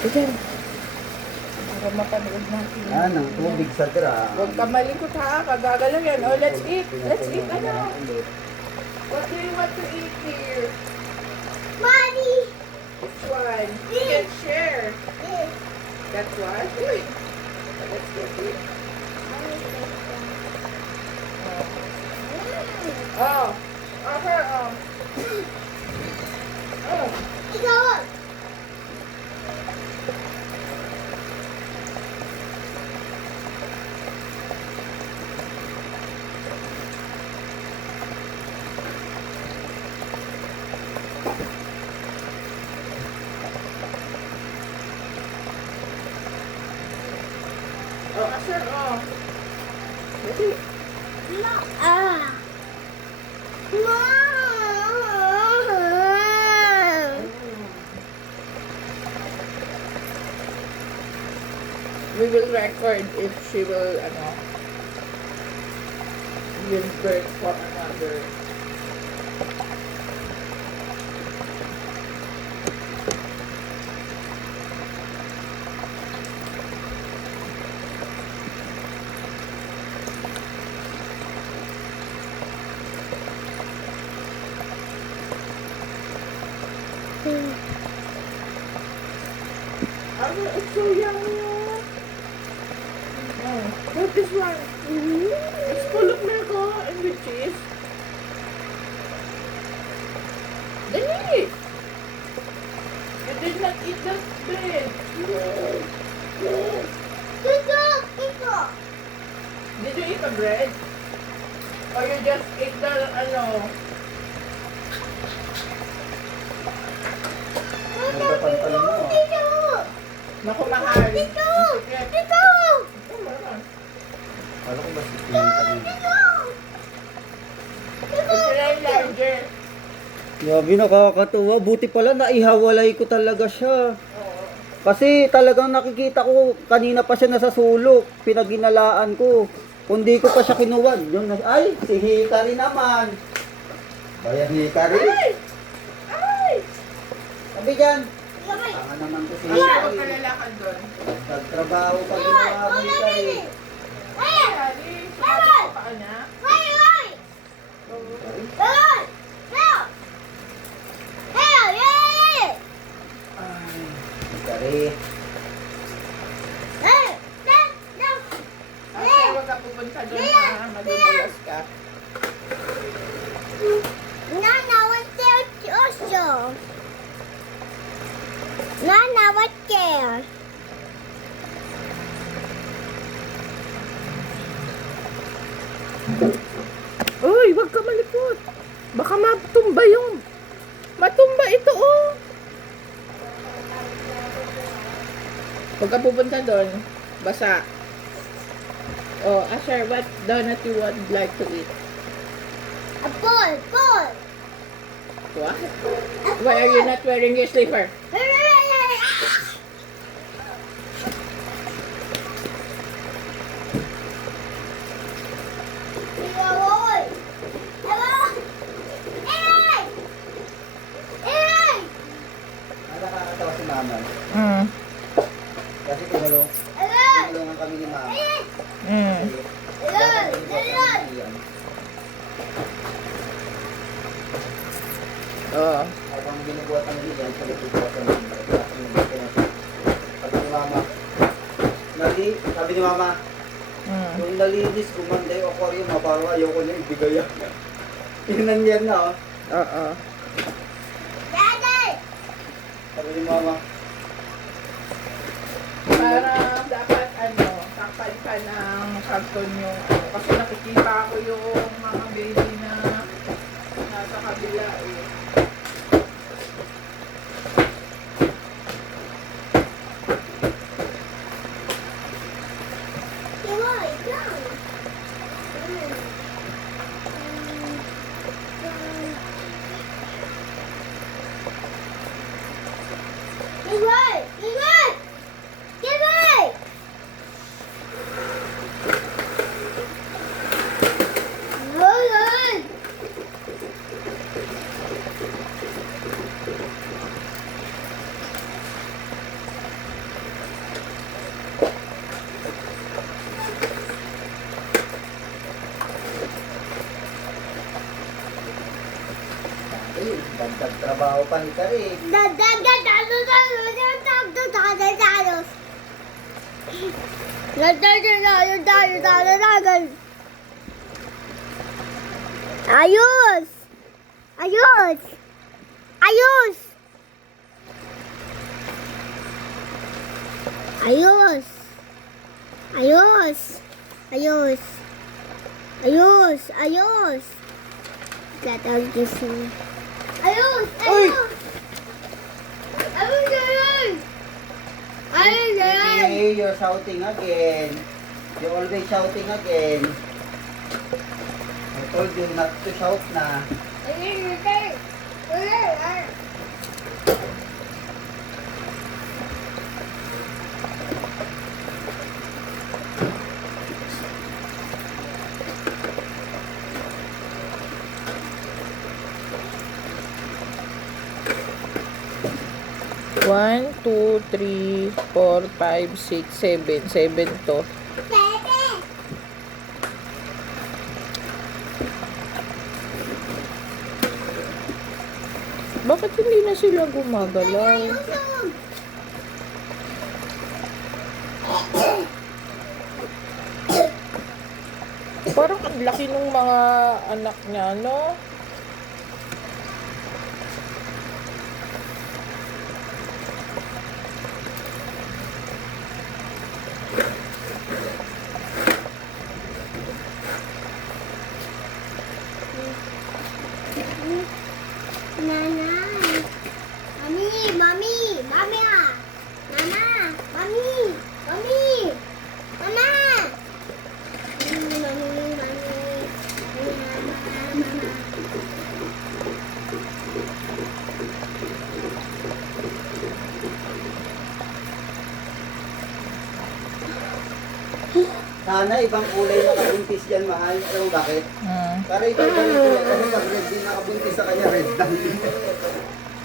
Ito. Para mapanood natin. Ng tubig sa dra. Huwag ka malikot ha. Kagagalaw yan. Oh, let's eat. Let's eat. Ano? What do you want to eat here? Mommy. Which one? You can share. That's one. Uy. Let's get it. Oh. Okay. Oh. Oh. Ikaw. Oh, Asher. Oh. Let's eat. Ah. Mom. We will record if she will, give birth for another. Oh, it's so yummy. Oh, what is one? It's full of milk and with cheese. Dali! You did not eat the bread. Ito. Did you eat the bread? Or you just ate the, Nagkapantalan mo. naku, mahal. Ito. Oh, mahal. Kala ko ba si Pinta mo? It's very larger. Grabe, nakakatuwa. Buti pala naihawalay ko talaga siya. Oo. Kasi talagang nakikita ko, kanina pa siya nasa sulok. Pinaginalaan ko. Kung di ko pa siya kinuwag. Ay, si Hikari naman. Bayan Hikari. Ay! Ay! Sabi dyan. Kamay. Tanga naman ko si Ay, huwag Hikari. ka lalakad doon. Nagtrabaho pa ginawa ko Hikari. Ay, Ali, sumakit sa paa niya. Ay, Hikari. Ay, huwag ka pupunta doon ha. Madudulas ka. Nana, what's there? Uy, huwag ka malikot. Baka matumba yung... Matumba ito, oh. Huwag ka pupunta doon. Basa. Oh, Asher, what donut you would like to eat? A ball. What? Why are you not wearing your slipper? Nakakatawa si Mama. Mm. Kasi tinulungan kami ni Mama. Mm. Oh. Habang binubuhat ang liyan, sa binubuhat ang liyan. Sabi ni Mama, sabi ni Mama, Mm. yung nalinis, gumanda yung aquarium, parang ayoko niya ibigay yan. Pinanyan na, oh. Oo. Sabi ni Mama, Para dapat takpan ka ng karton yung kasi nakikita ko yung mga baby na nasa kabila eh. Trabaho pa ni Karin. Ayos! Ayos! Ayos! Ayos! Ayos! Ayos! Ayos! Ayos! Tatawag gusto. Ayos! Ayos! Ayos! Ayos! Ayos! Ayos! Hey, you're shouting again. You're always shouting again. I told you not to shout na. One, two, three, 4, 5, 6, 7. 7 to. Bakit hindi na sila gumagalaw? Parang ang laki ng mga anak niya, no? Nana, mami, mami, mami ah, Nana, mami, mami, mama, mami, mami, mama. Sana ibang kulay nakabuntis yan, mahal. Alam mo bakit? Para ito ibang kulay. Kasi pag red din nakabuntis sa kanya, red lang.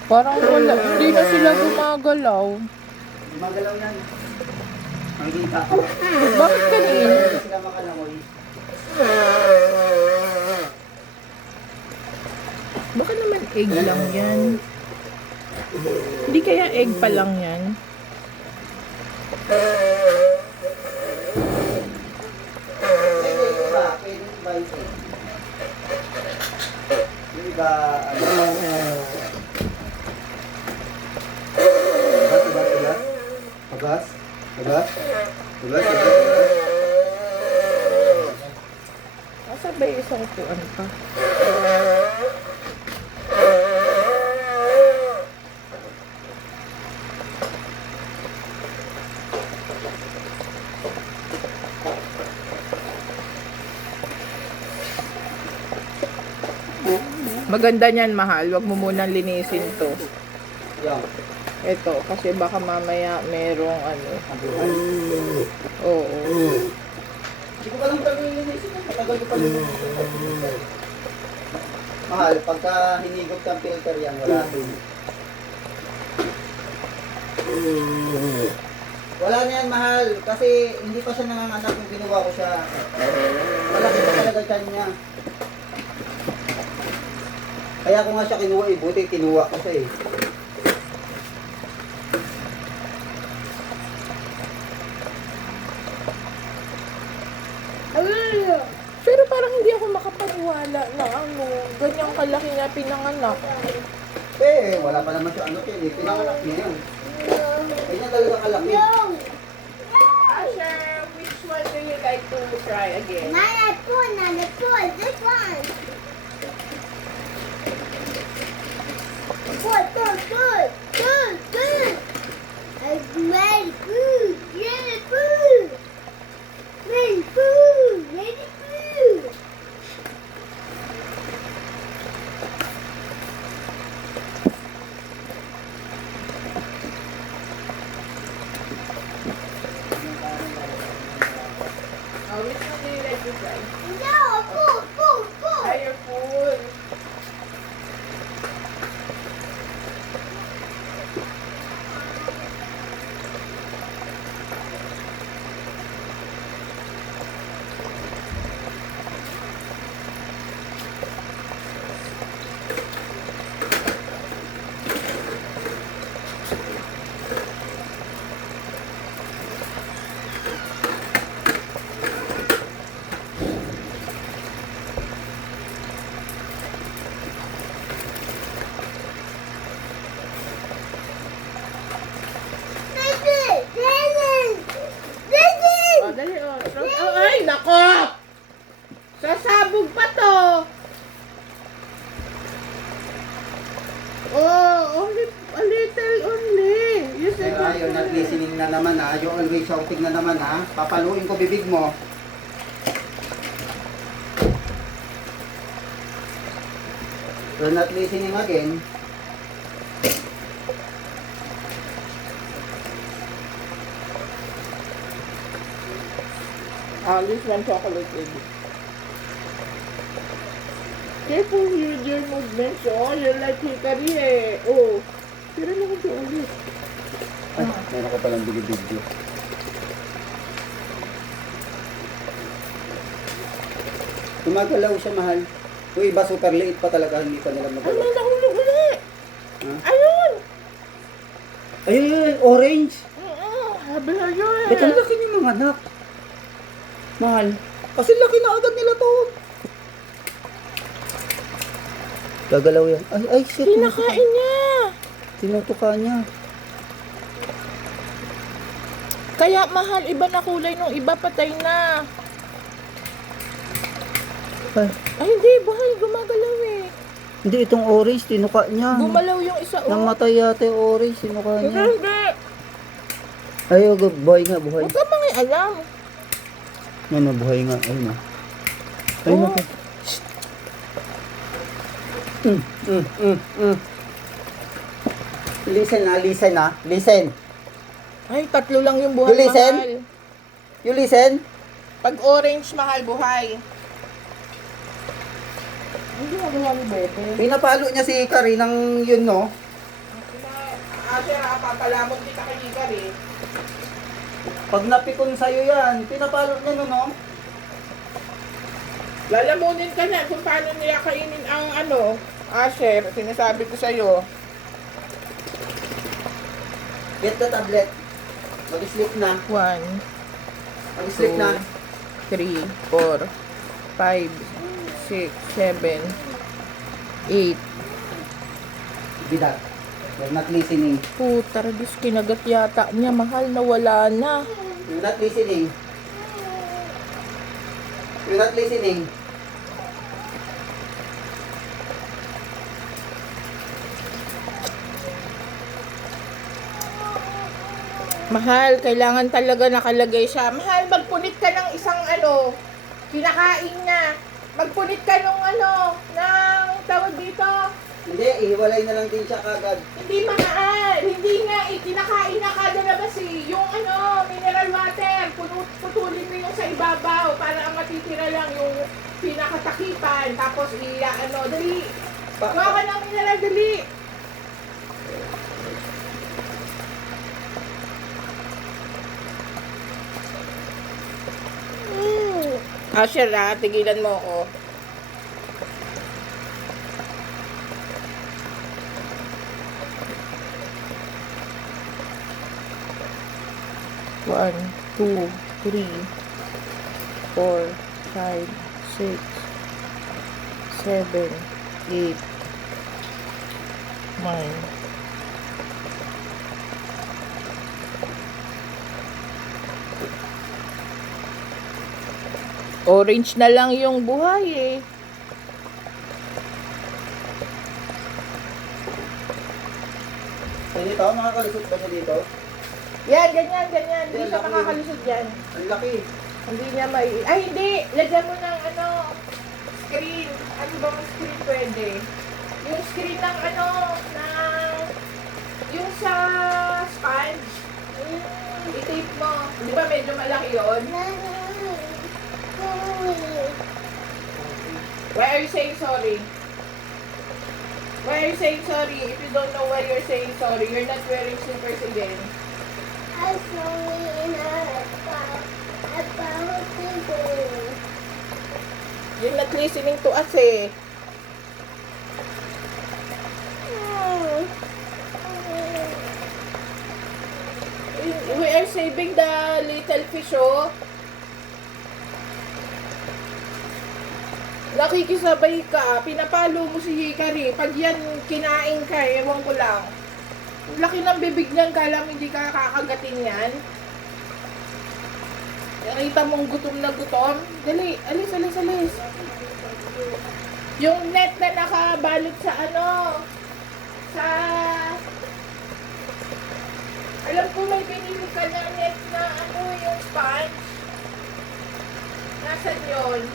Parang wala, hindi na sila gumagalaw. Magalaw yan. Makikita ko. Bakit kanina? Hindi sila makalangoy. Baka naman egg lang yan. Hindi kaya egg pa lang yan? Pwede iba. Pwede iba ito. Yung iba, ano. Tugas. Tugas. Tugas. Tugas. Tugas. Asa ba yung isang kuan pa? Maganda niyan, mahal. Huwag mo munang linisin to. Yan. Ito, kasi baka mamaya merong ano. Oo. Hindi ko pa lang talaga nilinisin. Matagal ko pa nilinisin. Mahal, pagka hinigot kang filter yan, wala din. Wala na yan, mahal. Kasi hindi pa siya nanganganak yung ginawa ko siya. Malaki pa talaga dyan niya. Kaya ko nga siya kinuha eh. Buti kinuha ko siya eh. Pero parang hindi ako makapaniwala na ano, ganyang kalaki niya pinanganak. Eh, wala pa naman siya ano yan eh. Pinanganak niya yan. Kanya talaga kalaki. Asher, which one do you like to try again? Nana, pull, this one. Good. It's very good. Very good. Very good. Very good. Oh, which one do you like to try? No, pull. Try your food. na naman ha. You always shouting na naman ha. Papaluin ko bibig mo. You're not listening again. This one chocolate baby. Careful with your movements, oh. You're like hickory eh. Oh. Tira mo ko siya ulit. Ay, meron ko palang bigyo. Gumagalaw siya, mahal. Yung iba super liit pa talaga, hindi pa nila Ay, magalaw. may nahulog ulit. Ha? Ayun! Ayun, orange. Habi na yun. Ba't ang laki niyo mga anak? Mahal. Kasi laki na agad nila to. Gagalaw yan. Ay, shit. Kinakain niya. Tinutuka niya. Kaya mahal, iba na kulay nung iba patay na. Ay, Ay, hindi. Buhay, gumagalaw eh. hindi, itong orange, tinuka niya. Gumalaw yung isa. Namatay yata yung orange, tinuka Hindi, niya. hindi. Ay, buhay nga, buhay. Huwag ka mga alam. Ano, buhay nga. Ayun na. Ayun na. Oh. Listen na, listen na. Listen. Ay, tatlo lang yung buhay, You listen? mahal. You listen? Pag orange, mahal, buhay. Hindi mo gawa ni Bebe. Pinapalo niya si Kari ng yun, no? Asher, papalamot kita kay Igar eh. Pag napikon sa'yo yan, pinapalo niya, no? Lalamunin ka na kung paano nila kainin ang ano, Asher, sinasabi ko sa'yo. Get the tablet. Mag-sleep na. 1, Mag-sleep na. 3, 4, 5, 6, 7, 8. Bidat. You're not listening. Puta, Diyos, kinagat yata niya. Mahal na wala na. You're not listening. You're not listening. Mahal, kailangan talaga nakalagay siya. Mahal, magpunit ka ng isang ano, kinakain na. Magpunit ka ng ano, ng tawag dito. Hindi, ihiwalay na lang din siya kagad. Hindi mahal, hindi nga, kinakain na kada labas eh. Yung ano, mineral water, putulin mo yung sa ibabaw para ang matitira lang yung pinakatakipan. Tapos ano, dali. Kuha ka ng mineral, dali. Asher ha, tigilan mo ako. One, two, 3, 4, 5, 6, 7, 8, 9. Orange na lang yung buhay eh. Dito, makakalusot ba siya dito? Yan, ganyan, ganyan. Hindi siya makakalusot yan. Ang laki. Hindi niya may... Ay, hindi! Lagyan mo ng ano, screen. Ano bang screen pwede? Yung screen ng ano, ng... Yung sa sponge. I-tape mo. Di ba medyo malaki yun? Why are you saying sorry? Why are you saying sorry? If you don't know why you're saying sorry, you're not wearing slippers again. I'm sorry about people. You're not listening to us eh. We are saving the little fish, oh. Nakikisabay ka, pinapalo mo si Hikari. Pag yan kinain ka, ewan ko lang. Laki ng bibig niyan, kala mo hindi ka kakagatin yan. Nakita mong gutom na gutom. Dali, alis, alis, alis. Yung net na nakabalot sa ano, sa... Alam ko may binili ka na net na ano yung sponge. Nasaan yun?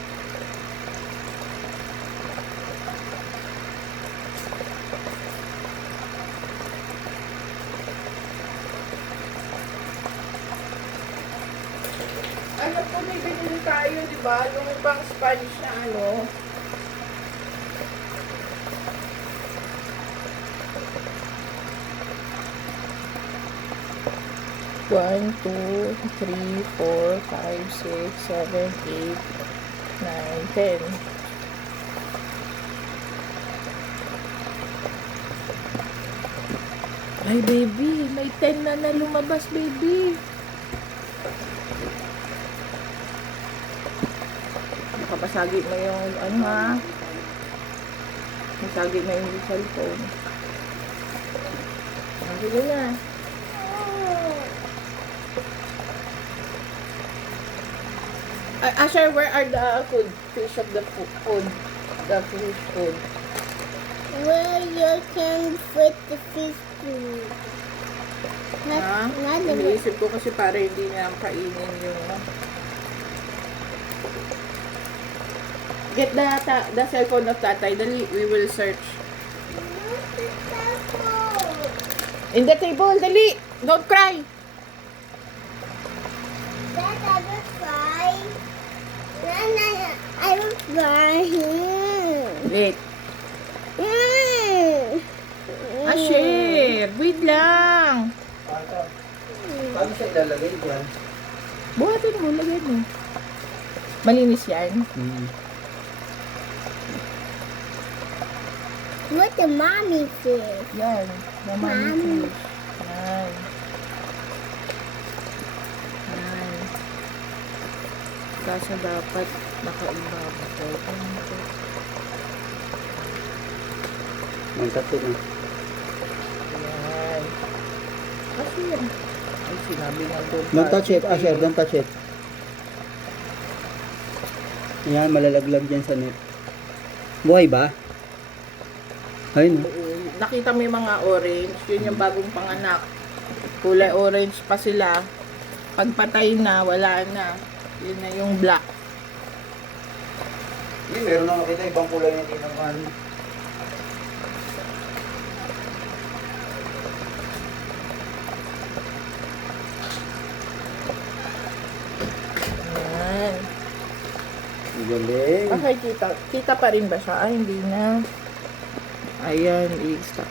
Alam ko may binili tayo, di ba? Yung pang sponge na ano. One, two, three, 4, 5, 6, 7, 8, 9, 10. Ay, baby, may 10 na lumabas, baby. Nakapasagi mo yung ano ha. Masagi mo yung cellphone. Sige na. Asher, where are the food? Fish of the food. The fish food. Where you can put the fish food. Ha? Not the Iniisip ko kasi para hindi niya kainin yung... Get the cellphone of tatay. Dali, we will search. In the table, dali! Don't cry! That I will fry. I will fry him. Wait. Asher, wait lang. Paano siya ilalagay dyan? Buhatin mo, lagyan mo. Malinis yan. What the mommy fish? Yan. Naman Mami. fish. Yan. Yan. Kaso dapat nakaibabaw. Ang tatlo na. Yan. Kasi yan. Ay, sinabi nga doon. Don't touch it, Asher. Don't touch it. Ayan, malalaglag dyan sa net. Buhay ba? Ayun. Nakita mo yung mga orange. Yun yung bagong panganak. Kulay orange pa sila. Pagpatay na, wala na. Yun na yung black. Hindi, meron na makita ibang kulay na tinaman. Yan. Galing. Okay, kita pa rin ba siya? Ay, hindi na. Ayan, i-stop.